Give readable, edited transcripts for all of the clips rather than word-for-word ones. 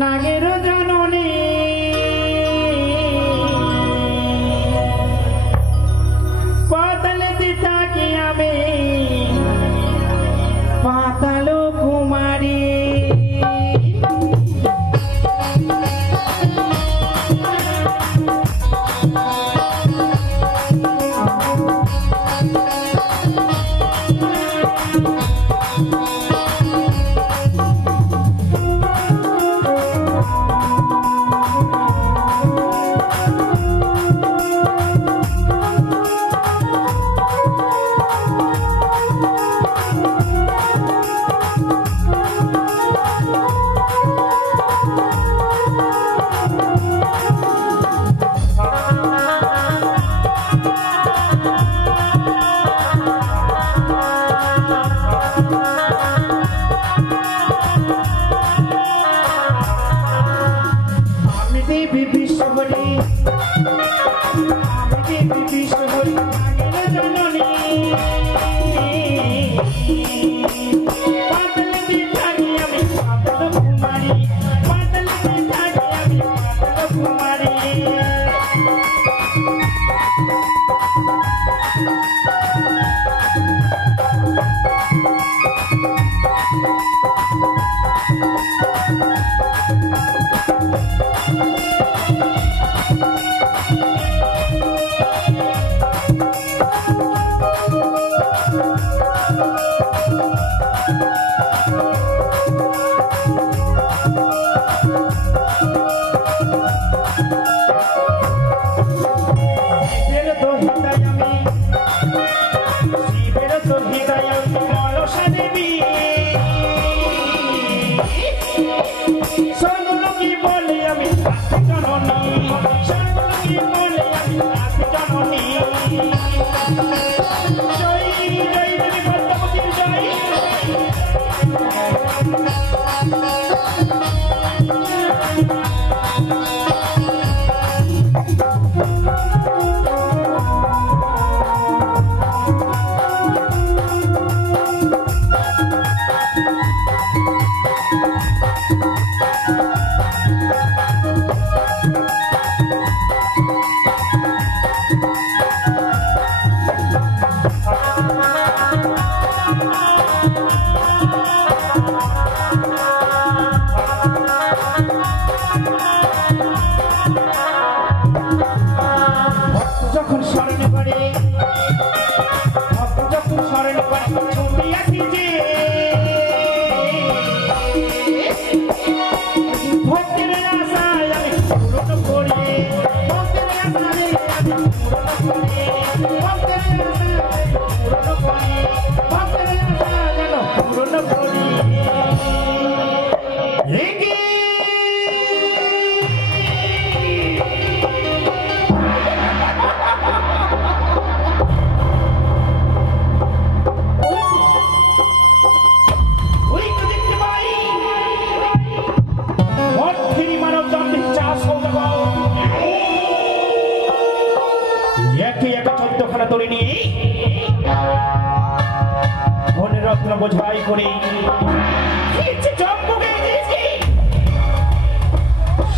নাগের জননী পাতালেতে থাকি আমি পাতাল কুমারী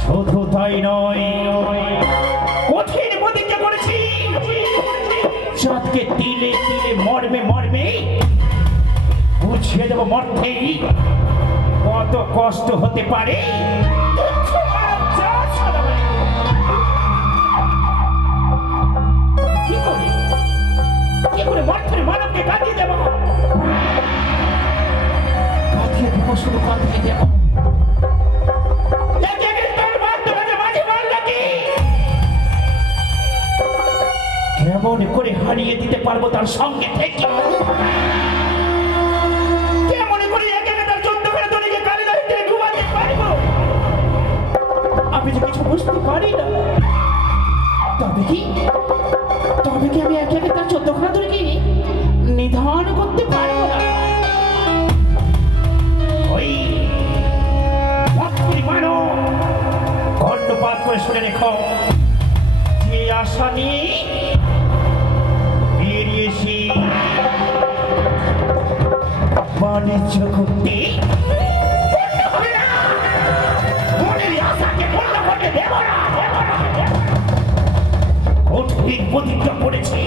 শুধু তাই নয়, কঠিন প্রতিজ্ঞা করেছি চাঁদকে তিলে তিলে মর্মে মর্মে বুঝিয়ে দেব মর্মেই কত কষ্ট হতে পারে। কি করে মর্মের মানবকে কাটিয়ে দেব, কাটিয়ে দেব, শুধু কাটিয়ে দেব। কেমন করে হারিয়ে দিতে পারবো তার সঙ্গে থেকে, কেমন করে তার 14 খানা দড়িকে কালিদাসে ডুবাতে পারবো, আমি যে কিছু বুঝতে পারি না। তবে কি আমি একে একে তার 14 খানা দড়িকে নিধন করতে পারবো না। ওই মানো কর্ণপাত করে শুনে রেখো, যে আশা নিয়ে বেরিয়েছি বাণিজ্য করতে, গভীর প্রতিজ্ঞা করেছি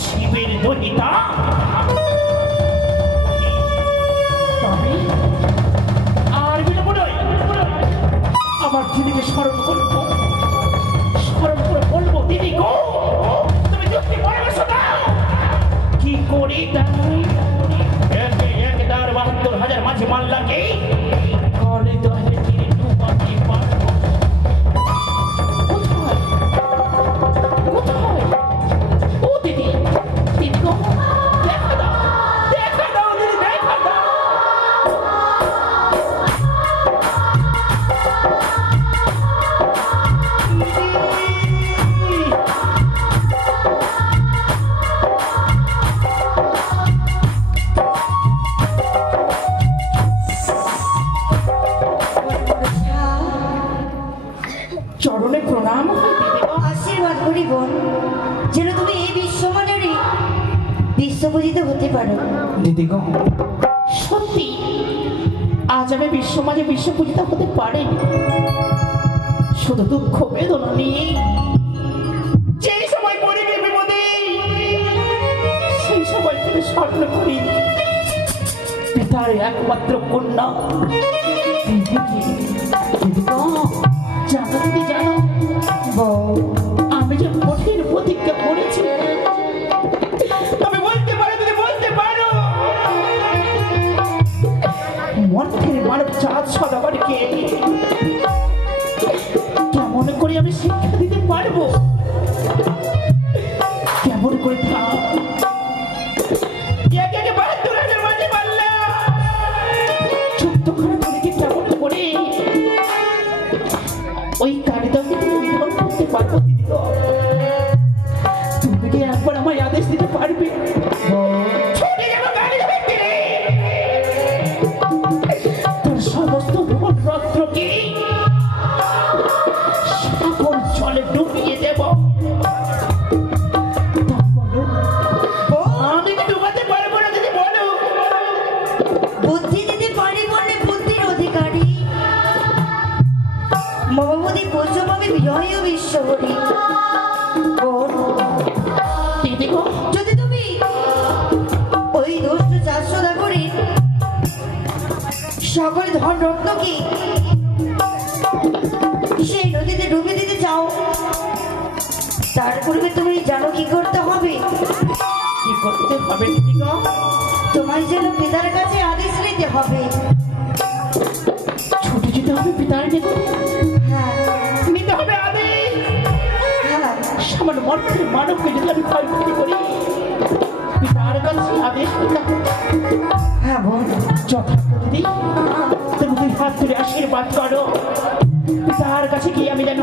শিবের দহিতা তবে আর বিলম্ব নয়, আমার দিদিকে স্মরণ করবো, স্মরণ করে বলবো, দিদি গো তুমি যুক্তি পরামর্শ দাও কি করি তাই। এক 72,000 মাঝে মাল্লাকে কলে দহে তীরে ডুবাতে পারবো। কোথায় ও দিদি, দিদি গো দেখা দাও, দেখা দাও দিদি, দেখা দাও। চরণে প্রণাম। আশীর্বাদ করি বোন, যেন তুমি এই বিশ্বমানেরই বিশ্বপূজিত হতে পারো। দিদি গো সত্যি আজ আমি বিশ্বমাঝে বিশ্বপূজিত হতে পারিনি, শুধু দুঃখ বেদনা নিয়ে যে সময় পড়িবে বিপদে সেই সময় তুমি স্বপ্ন করি পিতার একমাত্র কন্যা দিদিকে। দিদি গো জানো দিদি, জানো আমি যে কঠিন প্রতিজ্ঞা করেছি, তবে বলতে পারো দিদি, বলতে পারো মর্তের মানব চাঁদ সদাবারকে কেমন করে আমি শিক্ষা দিতে পারবো, কেমন করে ছোট্ট খারাপ কেমন করে ওই কারিদকে নিধন করতে পারবো। দিদি গো তুমি কি একবার আমায় আদেশ দিতে পারবে? তোর সমস্ত ভোট রত্নকে সাগর জলে ডুবিয়ে দেব। আমি কি ডুবাতে পারবো না দিদি, বলো। বুদ্ধি দিতে পারি বলে বুদ্ধির অধিকারী মমমতি পূজ্যভাবে বিজয় বিশ্ব হরি। দিদি গো যদি তুমি ওই দুষ্ট চাষদা করে সকল ধন রত্নকে সেই নদীতে ডুবে দিতে চাও, তার পূর্বে তুমি জানো কি করতে হবে? কি করতে হবে দিদি গো? তোমার যেন পিতার কাছে আদেশ নিতে হবে। ছুটে যেতে হবে পিতার কাছে? হ্যাঁ, নিতে হবে আদেশ। হ্যাঁ, সামান্য মর্তের মানবকে যদি আমি ক্ষয়ক্ষতি করি, পিতার কাছে আদেশ নিতে হবে। হ্যাঁ বোন, যথার্থ দিদি, তুমি দুই হাত ধরে আশীর্বাদ করো, পিতার কাছে গিয়ে আমি যেন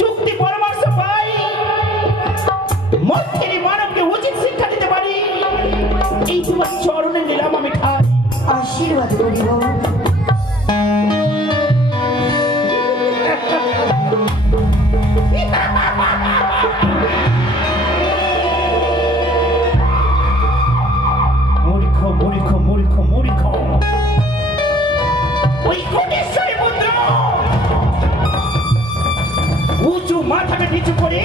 যুক্তি পরামর্শ পাই, মর্তের মানবকে উচিত শিক্ষা দিতে পারি। এই তোমার চরণে নিলাম আমি ঠাই। আশীর্বাদ করিব। মূর্খ মূর্খ মূর্খ মূর্খ, ওই কোটেশ্বরী পুত্র উঁচু মাথাকে নিচু করে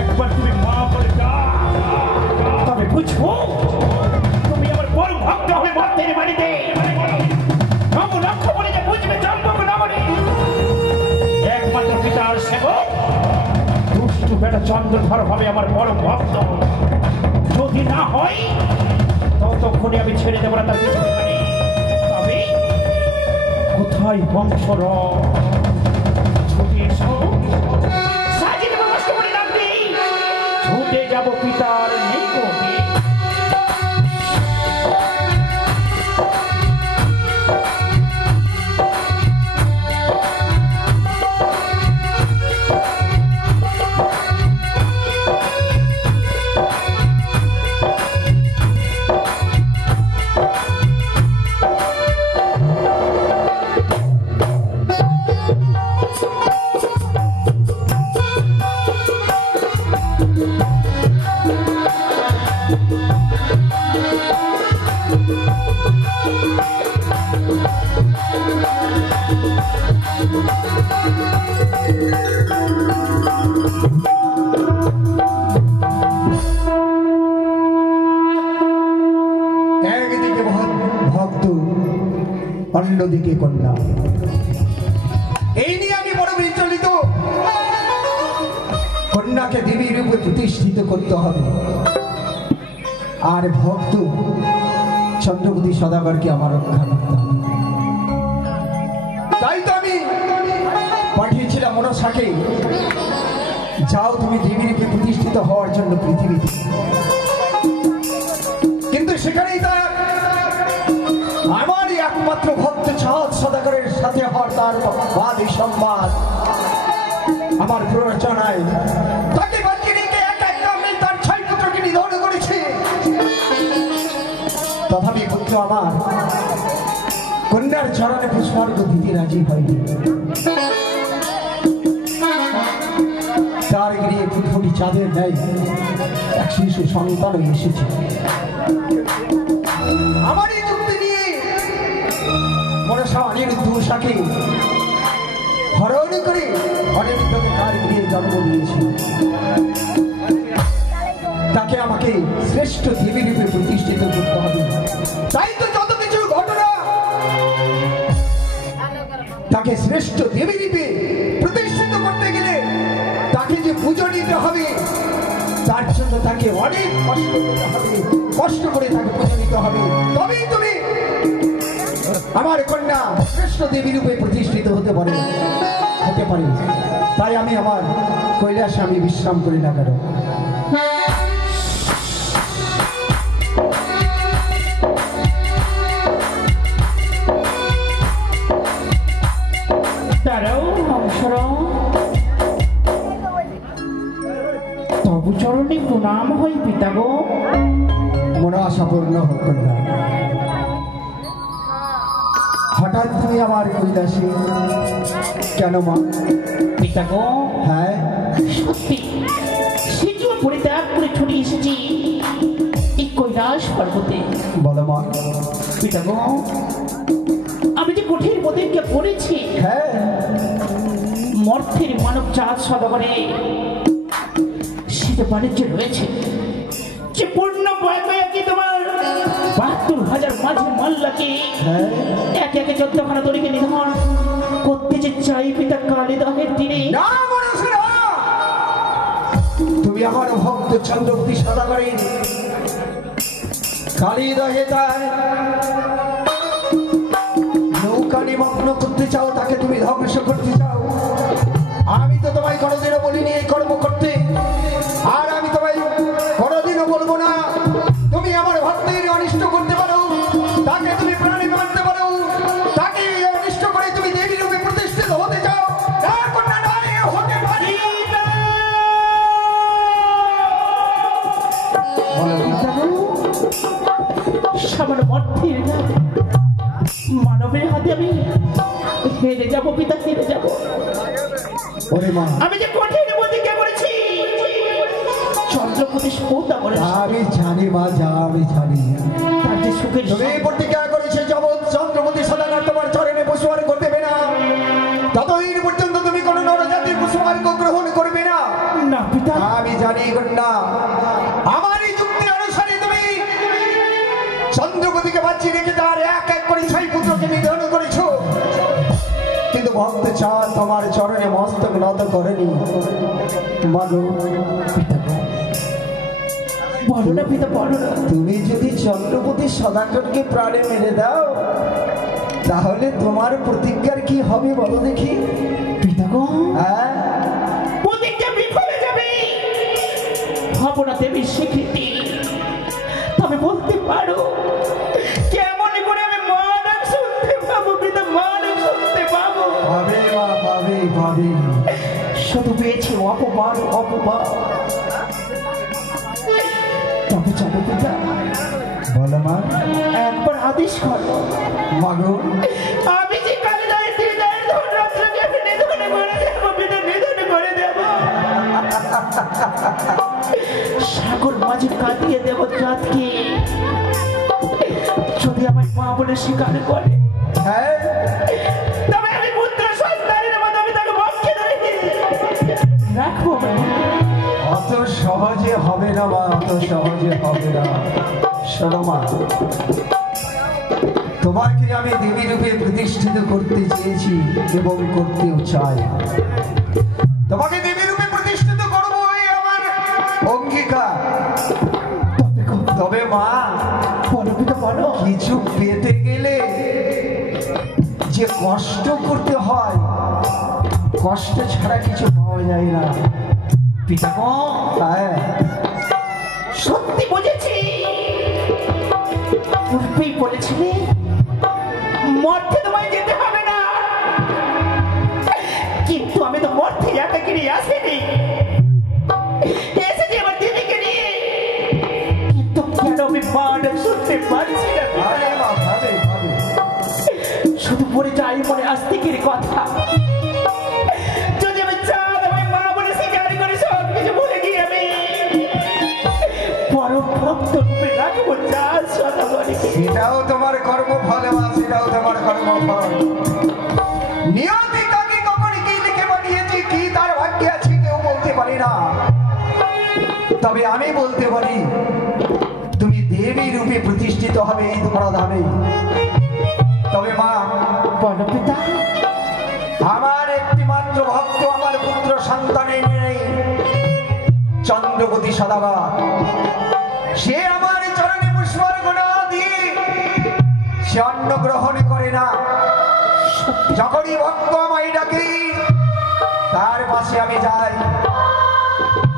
একবার তুমি মা বলে ডাক, তবে বুঝবো তুমি আমার বড় ভক্ত হবে মর্তের বাড়িতে। নব লক্ষ্য বলে যে বুঝবে চম্পক নগরে একমাত্র পিতার সেবক দুষ্টু বেটা চন্দ্রধর হবে আমার বড় ভক্ত। যদি না হয় ততক্ষণে আমি ছেড়ে দেবো না তার পিছনে। তবে কোথায় বংশর ছুটে এসো, সাজিয়ে দেবো কষ্ট করে রাখবি, ছুটে যাবো পিতার নিকটে। একদিকে ভক্ত, অন্যদিকে কন্যা। এই নিয়ে আমি বড় বিচলিত। কন্যাকে দেবী রূপে প্রতিষ্ঠিত করতে হবে, আর ভক্ত চন্দ্রপতি সদাগরকে আমার রক্ষা করতে হবে। তাই তো আমি পাঠিয়েছিলাম মনসাকে, যাও তুমি দেবী রূপে প্রতিষ্ঠিত হওয়ার জন্য পৃথিবীতে। কিন্তু সেখানেই তার আমারই একমাত্র ভক্ত চাঁদ সদাগরের সাথে হওয়ার তার বাদী সংবাদ আমার প্ররোচনায় তাকে বাঁচিয়ে রেখে এক এক নামে তার 6 পুত্রকে নিধন করেছে। তথাপি পুত্র আমার কন্যার চরণে পুষ্পার্ঘ দিতে রাজি হয়নি। তার গিয়ে ফুটফুটি চাঁদের ন্যায় এক শিশু সন্তান এসেছে। আমার এই যুক্তি নিয়ে মনসা অনিরুদ্ধকে হরণ করে অনিরুদ্ধকে তার গিয়ে জন্ম দিয়েছে। তাকে আমাকে শ্রেষ্ঠ দেবী রূপে প্রতিষ্ঠিত করতে হবে। তাই তো যত কিছু ঘটনা তাকে শ্রেষ্ঠ দেবী রূপে প্রতিষ্ঠিত করতে গেলে তাকে যে পুজো নিতে হবে, তার জন্য তাকে অনেক কষ্ট করতে হবে, কষ্ট করে তাকে পুজো নিতে হবে। তবেই তুমি আমার কন্যা শ্রেষ্ঠ দেবী রূপে প্রতিষ্ঠিত হতে পারে। তাই আমি আমার কৈলাসে আমি বিশ্রাম করি না কেন। তবু চরণে প্রণাম হয় পিতা গো। মনসা পূর্ণ হোক কন্যা। হঠাৎ তুমি আমার কৈলাসে কেন মা? পিতা গো, হ্যাঁ সত্যি সেটিও পরিত্যাগ করে ছুটে এসেছি এই কৈলাস পর্বতে। বলো মা। পিতা গো, আমি যে কঠিন প্রতিজ্ঞা করেছি, হ্যাঁ মর্থের মানব চাঁদ সদাগরে সেটা বাণিজ্য রয়েছে যে পূর্ণ কি তোমার ৭২,০০০ মাঝে মাল্লাকে একে একে ১৪খানা তরিকে নিধন করতে যে চাই পিতা কালিদাহের দিনে। তুমি আমার ভক্ত চন্দ্রপতি সদাগরের কালিদাহে তার নৌকা নিমগ্ন করতে চাও, তাকে তুমি ধ্বংস করতে চাও। আমি তো তোমায় কোনোদিনও বলিনি এই কর্ম করতে, আর আমি তোমায় কোনোদিনও বলবো না। তুমি আমার ভক্তের অনিষ্ট করতে পারো, তাকে তুমি প্রাণে মারতে পারো, তাকে অনিষ্ট করে তুমি দেবী রূপে প্রতিষ্ঠিত হতে চাও। হতে পারি সামান্য মর্থের মানবের হাতে আমি হেরে যাবো পিতা, হেরে যাবো। আমি যে কঠিন প্রতিজ্ঞা করেছি চন্দ্রপতি সৌদা করেছি। আমি জানি মা, যা আমি জানি। তার যে সুখের তুমি প্রতিজ্ঞা করেছে জগৎ চন্দ্রপতি সদাগর তোমার চরণে পুষ্পার্ঘ দেবে না, ততদিন পর্যন্ত তুমি কোনো নরজাতির পুষ্পার্ঘ গ্রহণ করবে না। না পিতা, আমি জানি কন্যা, আমার এই যুক্তি অনুসারে তুমি চন্দ্রপতিকে বাঁচিয়ে রেখে তার এক এক করে 6 পুত্রকে নিধন করেছো। কিন্তু ভক্ত চাঁদ তোমার চরণে মস্তক নত করেনি। বলো বলো না পিতা, বলো না। তুমি যদি চন্দ্রপতি সদাগরকে প্রাণে মেরে দাও, তাহলে তোমার প্রতিজ্ঞার কি হবে বলো দেখি? পিতা গো, হ্যাঁ প্রতিজ্ঞা বিফলে যাবে। ভাবনা দেবী স্বীকৃতি, তবে বলতে পারো কেমন করে আমি মানব শুনতে পাবো পিতা, মানব শুনতে পাবো? পাবে মা, পাবে পাবে। শুধু পেয়েছি অপমান, অপমান। তবে চলো পিতা, বলো মা। একবার আদেশ করো। মাগো, আমি যে কালিদাহের হৃদয়ের ধনরত্নকে আমি নিধন করে দেবো পিতা, নিধন করে দেবো। সাগর মাঝে কাটিয়ে দেবো চাঁদকে, যদি আমার মা বলে স্বীকার করে। হ্যাঁ তবে আমি পুত্র সন্তানের মতো আমি তাকে বক্ষে ধরে রাখবো। অত সহজে হবে না মা, অত সহজে হবে না। শোনো মা, তোমাকে আমি দেবী রূপে প্রতিষ্ঠিত করতে চেয়েছি এবং করতেও চাই। তোমাকে দেবী রূপে প্রতিষ্ঠিত করবো এই আমার অঙ্গীকার। তবে মা, কিছু পেতে গেলে যে কষ্ট করতে হয়, কষ্ট ছাড়া কিছু পাওয়া যায় না। পিতামহ, হ্যাঁ, সত্যি বুঝেছি। পূর্বেই বলেছিলে মর্তে তোমায় যেতে হবে না, কিন্তু আমি তো মর্তে একাকে নিয়ে আসিনি, এসেছি আমার দিদিকে নিয়ে। কিন্তু কেন আমি মাটা শুনতে পারছি না? আরে মা, ভাবে ভাবে শুধু পড়ে যাই মনে আস্তিকের কথা। যদি আমি চাঁদ আমি মা বলে স্বীকার করে সব কিছু ভুলে গিয়ে আমি পরম ভক্ত রূপে রাখবো চাঁদ সদাগরকে। সেটাও তোমার কর্মফল মা, সেটাও তোমার কর্মফল। নিয়তি কাকে কখন কি লিখে পাঠিয়েছে, কি তার ভাগ্যে আছে কেউ বলতে পারে না। তবে আমি বলতে পারি, তুমি দেবী রূপে প্রতিষ্ঠিত হবে এই ধরাধামে। তবে মা, বলো পিতা। আমার একটি মাত্র ভক্ত, আমার পুত্র সন্তানের নেই, চন্দ্রপতি সদাগর। সে আমার চরণে পুষ্পার্ঘ না দিয়ে সে অন্ন গ্রহণ করে না। যখনই ভক্ত আমায় ডাকে তার পাশে আমি যাই।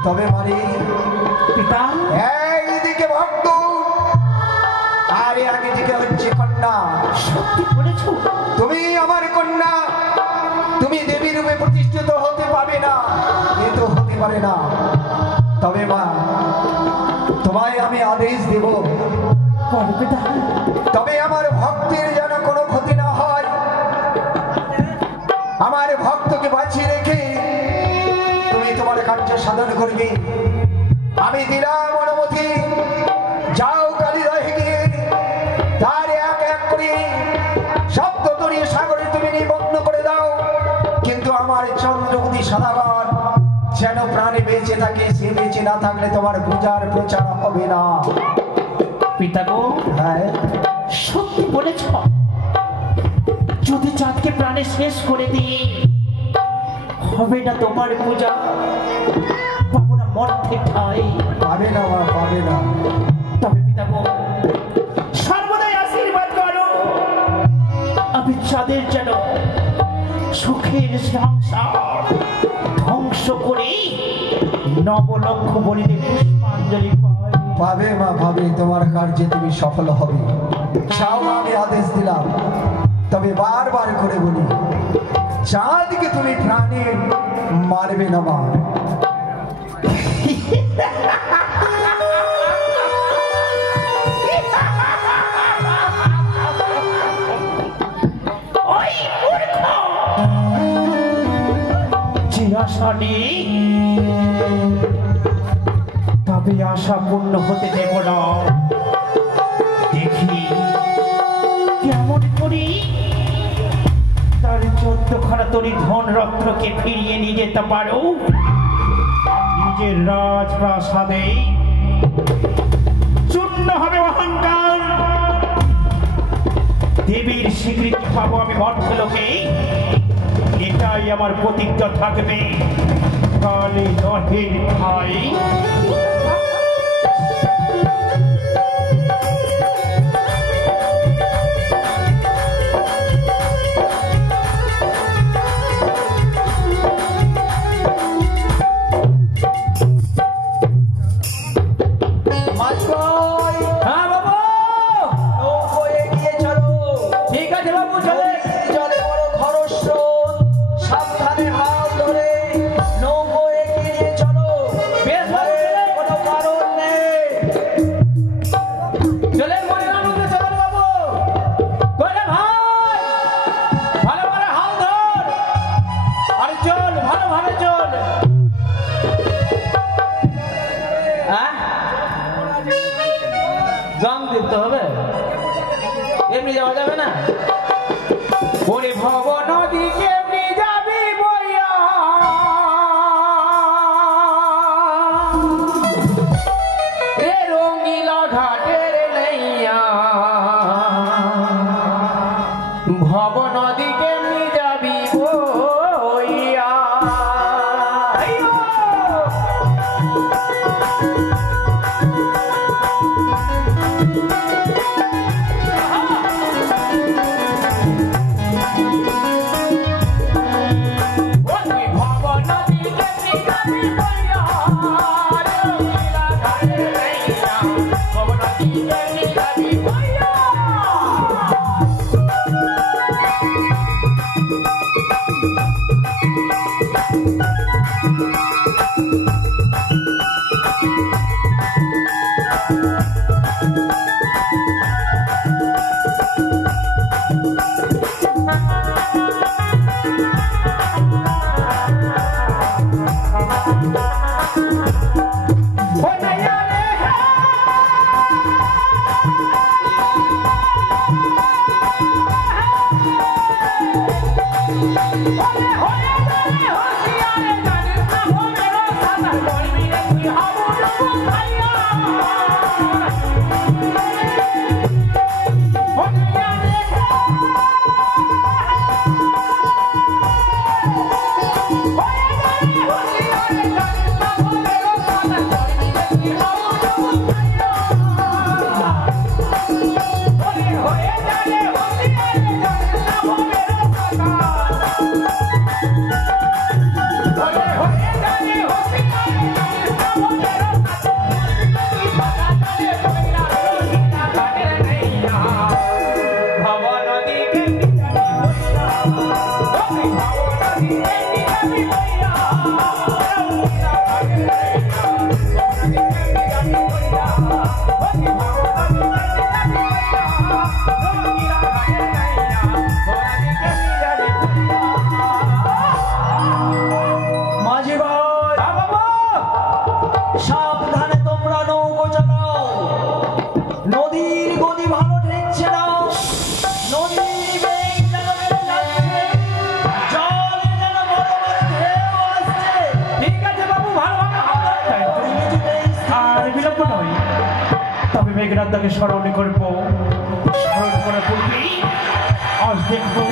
তবে মানে পিতা, এইদিকে ভক্ত আর একদিকে হচ্ছে কন্যা। সত্যি বলেছ? তুমি আমার কন্যা, তুমি দেবী রূপে প্রতিষ্ঠিত হতে পারবে না, এ তো হতে পারে না। তবে মা, তোমায় আমি আদেশ দেব, বলো পিতা। তবে আমার ভক্তের যেন কোনো ক্ষতি না হয়। আমার ভক্তকে বাঁচিয়ে রেখে তুমি তোমার কার্য সাধন করবে। আমি দিলাম অনুমতি, যাও কালিদাহে গিয়ে তার এক এক করে সপ্ততরী সাগরে তুমি নিমগ্ন করে দাও। কিন্তু আমার চন্দ্রপতি সদাগর যেন প্রাণে বেঁচে থাকে, সে বেঁচে না থাকলে তোমার পূজার প্রচার হবে না। পিতা গো, হ্যাঁ, সত্যি বলেছ। যদি চাঁদকে প্রাণে শেষ করে দিই, হবে না তোমার পূজা, পাবো না মর্তে ঠাই। পাবে না মা, পাবে না। তবে পিতা গো, সর্বদাই আশীর্বাদ করো, আমি চাঁদের যেন সুখের সংসার ধ্বংস করে নবলক্ষ বলিতে পুষ্পাঞ্জলি পাই। পাবে মা, পাবে। তোমার কার্যে তুমি সফল হবে। চাও মা, আমি আদেশ দিলাম। তবে বারবার করে বলি, চাঁদকে তুমি প্রাণে মারবে না মা। ওই মূর্খ! যে আশা নেই তবে আশা পূর্ণ হতে দেব না। দেখি কেমন করি তার 14খানা তরি ধন রত্নকে ফিরিয়ে নিয়ে যেতে পারো নিজের রাজপ্রাসাদে। চূর্ণ হবে অহংকার, দেবীর স্বীকৃতি পাবো আমি মর্তলোকে। এটাই আমার প্রতিজ্ঞা থাকবে। কালে দহের ভাই গান দিতে হবে, এমনি যাওয়া যাবে না। ওরে ভব নদী কেমনি যাবি বইয়া, এ রঙিলা ঘাটের লইয়া ভব নদী কেমনি যাবি বইয়া মেঘনাথকে স্মরণ করবো, স্মরণ করে বলবি আজ দেখবো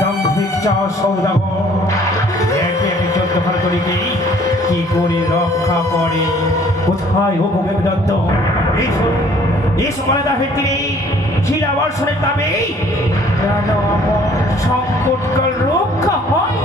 দাম্ভিক চা সৌদাগর একে একে 14 তরিকে কি করে রক্ষা করে। কোথায় ও মেঘনাথ? এই সকালটা ভেতরে শিলাবর্ষণের দাবি যেন আমার সংকটকাল রক্ষা হয়।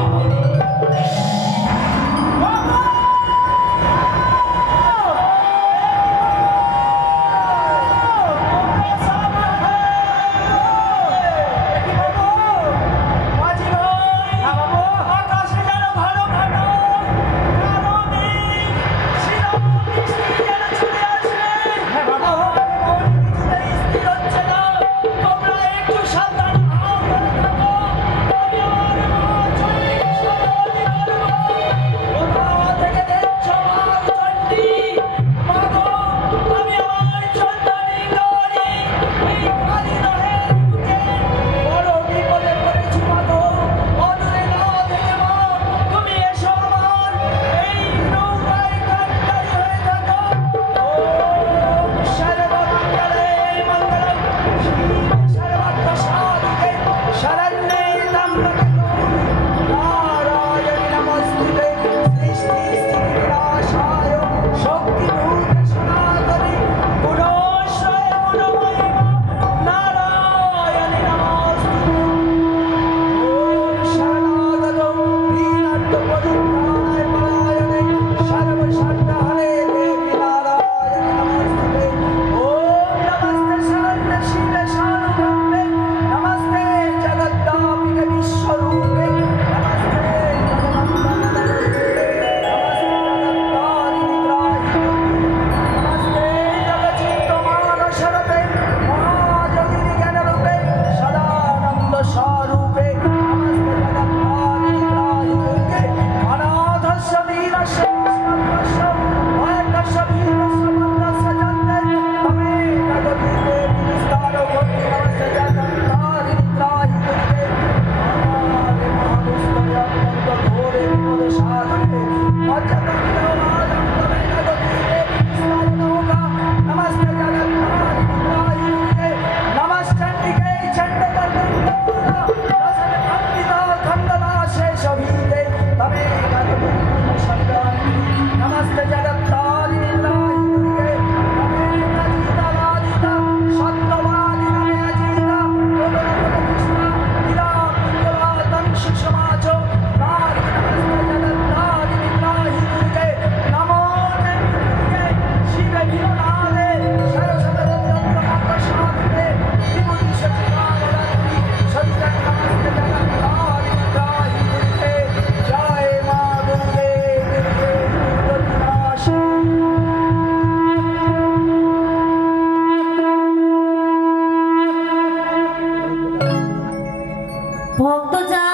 ভক্ত যা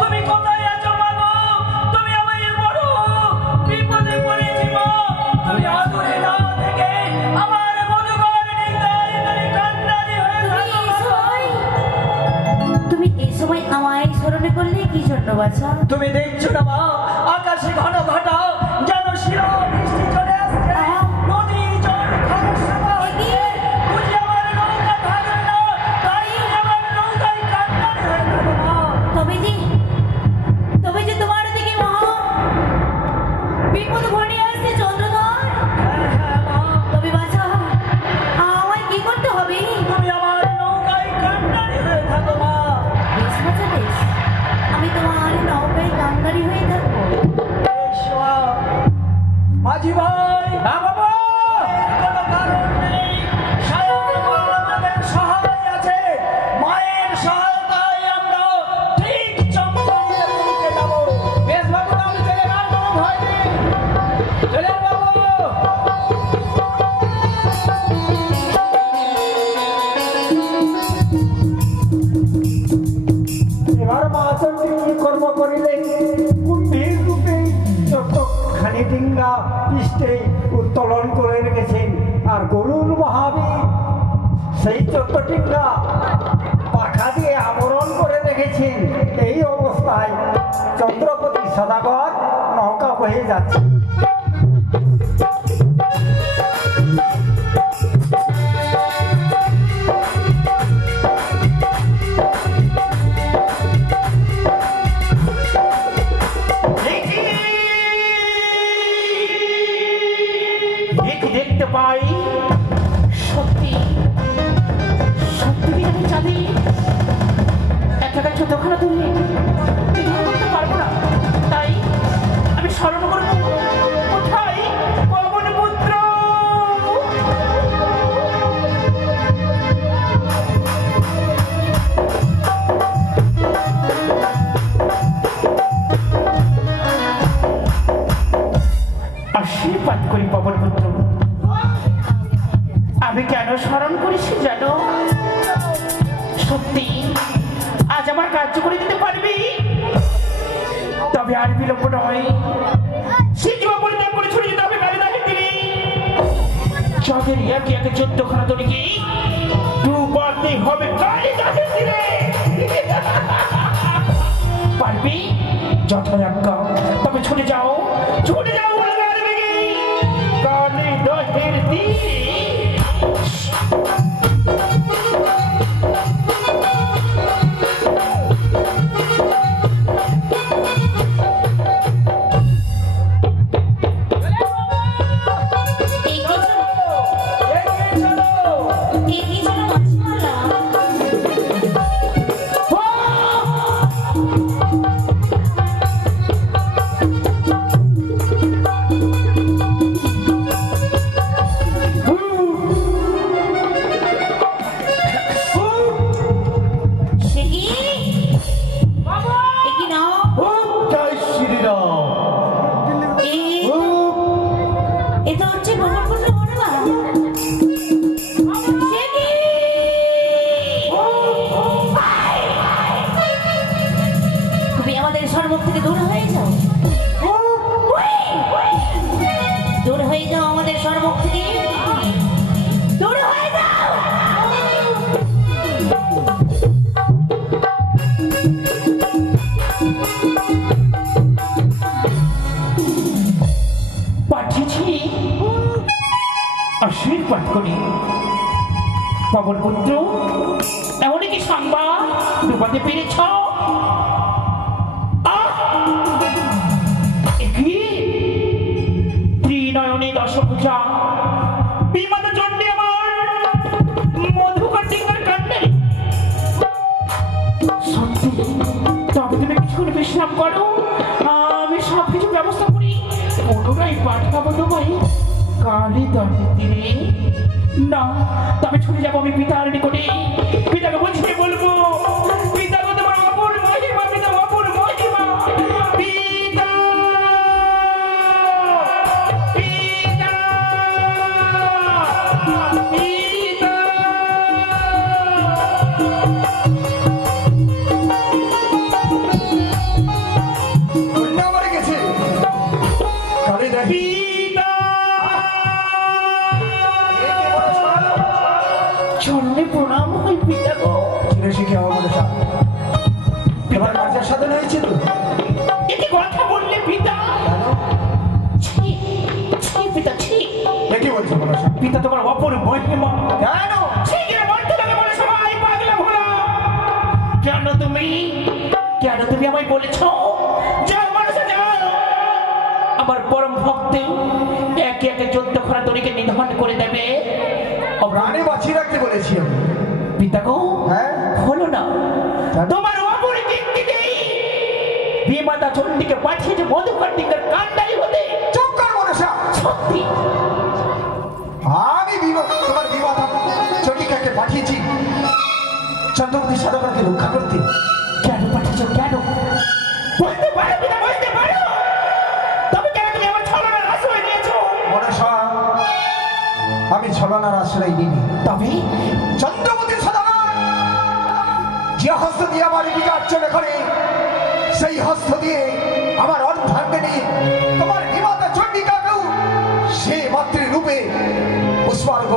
তুমি কোথায় আছো মা গো? তুমি আমায় বড় বিপদে পড়েছি মা। তুমি আদরে না থেকে আমার মধুকর হৃদয়ে তুমি কান্নারি হয়ে থাকো মা। তুমি এই সময় আমায় স্মরণে করলে কি জন্য বাছা? তুমি দেখছো না মা, আকাশে ঘন ঘটা যেন শিলা বৃষ্টি চলে আসছে, নদীর জল খরস্রোতা হচ্ছে। বুঝি আমার নৌকা ভাঙবে না, তাই আমার নৌকায় কান্নারি হয়ে থাকো মা। তবে যে তোমার দিকে মহা বিপদ ঘনিয়ে আসছে চন্দ্রধর। হ্যাঁ মা, তবে বাছা আমায় কি করতে হবে? তুমি আমার নৌকায় কান্নারি হয়ে থাকো মা। বেশ বাছা বেশ, আমি তোমার নৌকায় কান্নারি হয়ে থাকবো। বেশ মা। মাঝি ভাই, হ্যাঁ বাবা, কোনো কারণ নেই, স্বয়ং মা আমাদের সহায় আছে। মায়ের সহায়তায় আমরা ঠিক চম্পাইয়ে পৌঁছে যাব। বেশ বাবু, তাহলে চলে যান, কোনো ভয় নেই। চলেন বাবু। এবার মাছটি কি কর্ম করিলেন? কুম্ভীর রূপে যতখানি ডিঙ্গা পৃষ্ঠে উত্তোলন করে রেখেছেন, আর গরুর মহাবীর সেই চোদ্দ ডিঙ্গা পাখা দিয়ে আবরণ করে রেখেছেন। এই অবস্থায় চন্দ্রপতি সদাগর নৌকা বয়ে যাচ্ছে। দেখতে পাই সত্যি সত্যি কি আমি জানি একটা ছোটখানা তুললে করতে পারবো না, তাই আমি স্মরণ করবো কোথায় পবন পুত্র। আশীর্বাদ করি পবন পুত্র। আমি কেন স্মরণ করিস জানো? সত্যি আজ আমার কার্য করে দিতে পারবি? তবে আর বিলম্ব নয়, শীঘ্র পরিত্যাগ করে ছুটে যেতে হবে কালিদাসের তীরে। চকের একে একে 14খানা তরিকে ডুবাতে হবে কালিদাসের তীরে। পারবি? যথাযাজ্ঞা, তবে ছুটে যাও, ছুটে যাও উলগার বেগে কালিদাসের তীরে। আশীর্বাদ করি পবন পুত্র। এমনই কি সংবাদ ডুবাতে পেরেছ? ত্রিনয়নী দশভুজা বিমান চণ্ডী আমার মধুকর ডিঙ্গার কাণ্ডে সত্যি। তবে তুমি কিছুক্ষণ বিশ্রাম করো, আমি সব কিছু ব্যবস্থা করি। পুনরায় পাঠাবো তোমায় কালিদাসের তীরে। না, তবে ছুটে যাবো আমি পিতার নিকটে। পিতাকে বুঝিয়ে বলবো, পিতা গো তোমার অপর মহিমা, পিতা অপর মহিমা। পিতা, পিতা, পিতা। চরণে প্রণাম হই পিতা গো। চিনে শিখে আমার মনে সাথ তোমার কাজের সাধন হয়েছে তো? এটি কথা বললে পিতা? ছি ছি পিতা ছি। কি বলছো মনে সাথ? পিতা তোমার অপর মহিমা কেন? ছি কেন বলতে লাগে মনে সবাই পাগলা ভোলা। কেন তুমি আমায় বলেছো যাও মানুষে যাও আমার পরম ভক্তি একে একে 14 খরা তরিকে নিধন করে দেবে। প্রাণে বাঁচিয়ে রাখতে বলেছি আমি। পিতা গো হ্যাঁ হলো না। তোমার অপর কীর্তিতেই বিমাতা চণ্ডীকে পাঠিয়েছে মধুকর্ণিকার কান্ডারি হতে। চুপ কর মনসা। সত্যি আমি তোমার বিমাতা চণ্ডিকাকে পাঠিয়েছি চন্দ্রমতি সাধনাকে রক্ষা করতে। কেন পাঠিয়েছো কেন বলতে পারো পিতা বলতে পারো? তবে কেন তুমি আমার ছলনার আশ্রয় নিয়েছো? মনসা আমি ছলনার আশ্রয় নিইনি। তবে চন্দ্রমতি সাধনা যে হস্ত দিয়ে আমার লিপিকা অর্চনা করে সেই হস্ত দিয়ে আমার অর্ধাঙ্গিনী তোমার বিমাতা চণ্ডিকাকেও সে মাতৃরূপে পুষ্পার্ঘ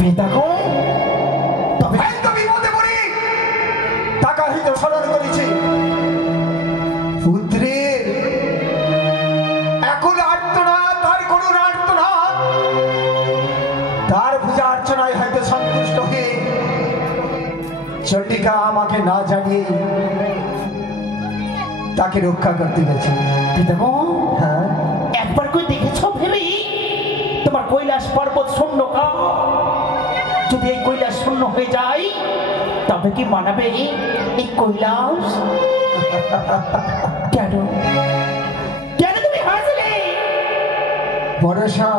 পিতা গো তবে বিপদে পড়ি টাকা হিত স্মরণ করেছি পুত্রের এখন আর্তনা তার করুণ আর্তনা তার পূজা অর্চনায় হয়তো সন্তুষ্ট হয়ে চণ্ডিকা আমাকে না জানিয়ে তাকে রক্ষা করতে গেছে। পিতা গো হ্যাঁ একবার করে দেখেছো ভেবে তোমার কৈলাস পর্বত শূন্য কা যদি এই কৈলাস শূন্য হয়ে যায় তবে কি মানাবে এই কৈলাস? কেন কেন তুমি হাসলে? ভরসা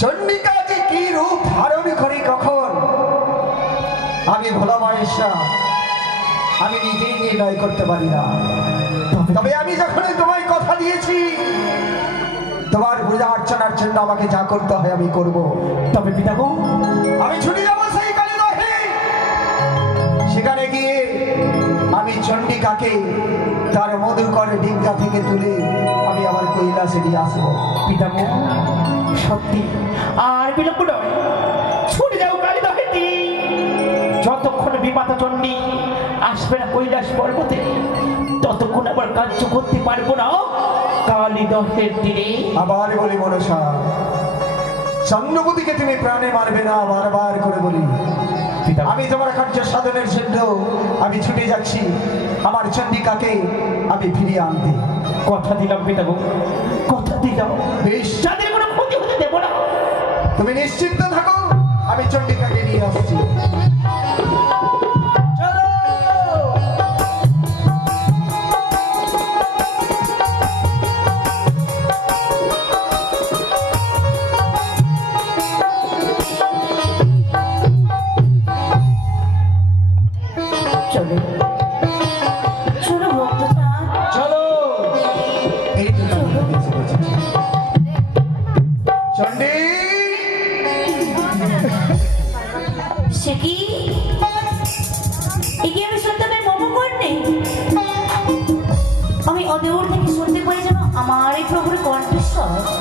চণ্ডিকা যে কি রূপ ধারণ করি কখন আমি ভোলা মহেশা আমি নিজেই নির্ণয় করতে পারি না। তবে আমি যখন তোমায় কথা দিয়েছি তোমার পূজা অর্চনার জন্য আমাকে যা করতে হয় আমি করব। তবে পিতা গো আমি ছুটে যাবো সেই কালীদহে সেখানে গিয়ে আমি চণ্ডিকাকে তার মধুকর ডিঙ্গা থেকে তুলে আমি আমার কৈলাসে নিয়ে আসবো। পিতা গো সত্যি আর বিলম্ব নয় ছুটে যাও কালীদহেতে। যতক্ষণ বিমাতা চণ্ডী আসবে না কৈলাস পর্বতে ততক্ষণ আবার কার্য করতে পারবো না কালীদহের তীরে। আবার বলি মনসা চন্দ্রপতিকে তুমি প্রাণে মারবে না বারবার করে বলি। আমি তোমার কার্য সাধনের জন্য আমি ছুটে যাচ্ছি আমার চণ্ডিকাকে আমি ফিরিয়ে আনতে। কথা দিলাম পিতা গো কথা দিলাম বেশ যাদের কোনো ক্ষতি হতে দেবো না। তুমি নিশ্চিন্ত থাকো আমি চণ্ডিকাকে নিয়ে আসছি।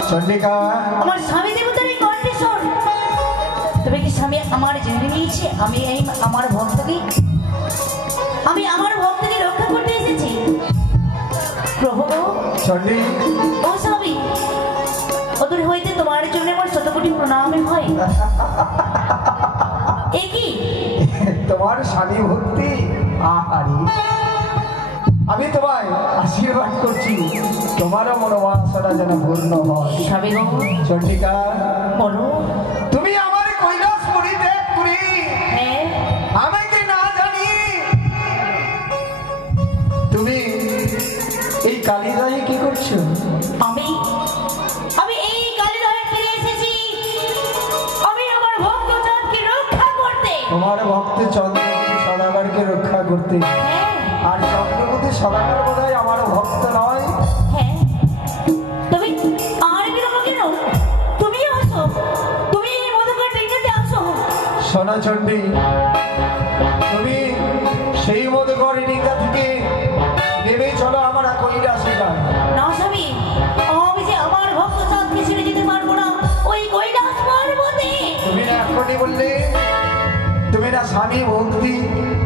চণ্ডিকা আমার স্বামী দেবতার এই কণ্ঠস্বর তবে কি স্বামী আমার জেনে নিয়েছে আমি এই আমার ভক্তকে রক্ষা করতে এসেছি। প্রভু চণ্ডী ও স্বামী অদূর হইতে তোমার জন্য আমার শতকোটি প্রণামে হয়। এ কি তোমার স্বামী ভক্তি আহারি আমি তোমায় আশীর্বাদ করছি তোমারও মনোবাঞ্ছনা যেন পূর্ণ হয়। স্বামী গো চণ্ডিকা বলো তুমি আমার কৈলাস পরিত্যাগ করে হ্যাঁ আমাকে না জানিয়ে তুমি এই কালীদহে কি করছো? আমি এই কালীদহে ফিরে এসেছি আমি আমার ভক্ত চাঁদকে রক্ষা করতে। তোমার ভক্ত চন্দ্রপতি সদাগরকে রক্ষা করতে। হ্যাঁ আর চন্দ্রপতি সদাগর বোধহয় আমার ভক্ত নয়। হ্যাঁ তুমি আর বিলম্ব কেন? তুমি আসো তুমি এই মধুকর ডিঙ্গাতে আসো। শোনো চণ্ডী তুমি সেই মধুকর ডিঙ্গা থেকে নেমে চলো আমার কৈলাসে যায়। না স্বামী আমি যে আমার ভক্ত চাঁদকে ছেড়ে যেতে পারবো না ওই কৈলাস পর্বতে। তুমি এখনই বললে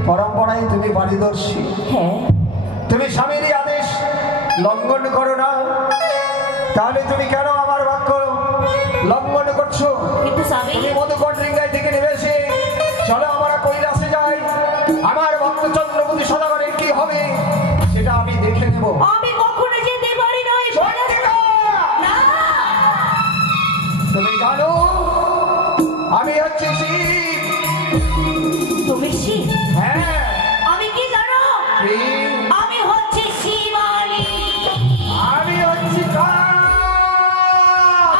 পরম্পরায় তুমি পারিদর্শী। হ্যাঁ, তুমি স্বামীর আদেশ লঙ্ঘন করো না, তাহলে তুমি কেন আমার বাক্য লঙ্ঘন করছো? কিন্তু স্বামী, তুমি মধুকর ডিঙ্গাই থেকে নেমে এসে চলো আমরা কৈলাসে যাই। আমার ভক্ত চন্দ্রপতি সদাগরের কি হবে সেটা আমি দেখে নেব। আমি কখনো যেতে পারি না। না, তুমি জানো আমি হচ্ছে শিব। তুমি শিব? হ্যাঁ। আমি কি জানো? আমি হচ্ছে শিবানী। আমি হচ্ছে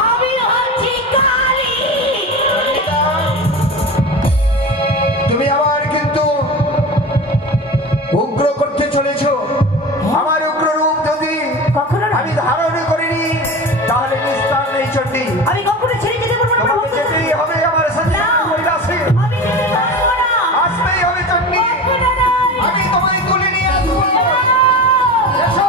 আমি হচ্ছে কালী। তুমি আমার কিন্তু উগ্র করতে চলেছ। আমার উগ্র রূপ যদি কখনো না। আমি ধারণ করিনি তাহলে নিস্তার নেই চণ্ডী। আমি কখনো ছেড়ে যেতে পারবো না। তোমাকে যেতেই হবে আমার সাথে কৈলাসে। আমি যেতে পারবো না। আসতেই হবে চণ্ডী। কখনো নয়। আমি তোমায় তুলে নিয়ে আসবো। এসো।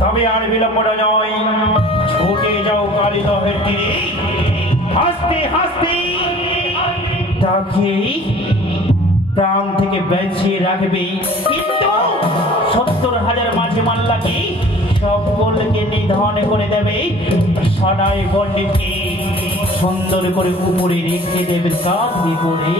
তবে আর বিলম্ব নয়, ছুটে যাও কালিদহের তীরে। হাসতে হাসতে তাকিয়েই প্রাণ থেকে বেঁচিয়ে রাখবে। কিন্তু 70,000 মাঝে মাল্লাকে সকলকে নিধন করে দেবে। সদাই পণ্ডিতকে সুন্দর করে উপরে রেখে দেবে কাঁধ বিপরে।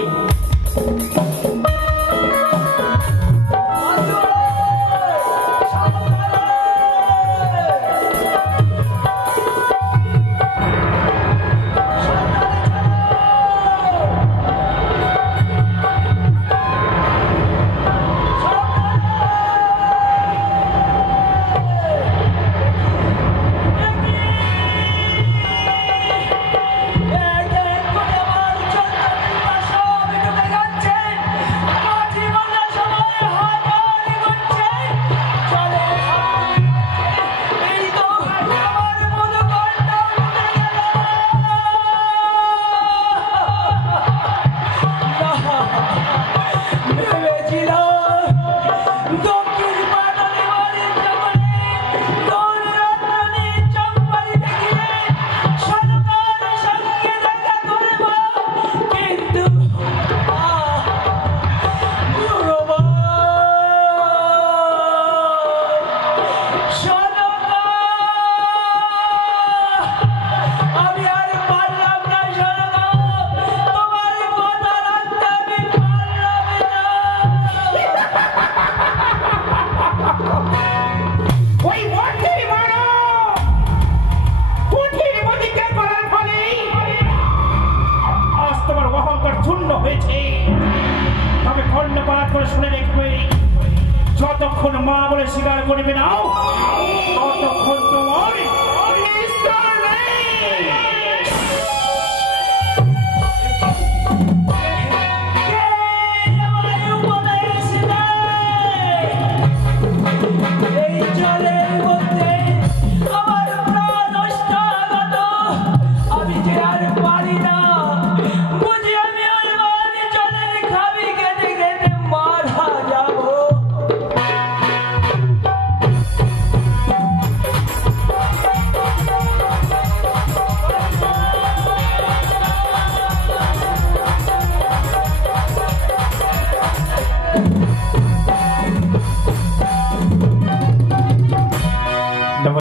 যতক্ষণ মা বলে স্বীকার করবে না ততক্ষণ তোমার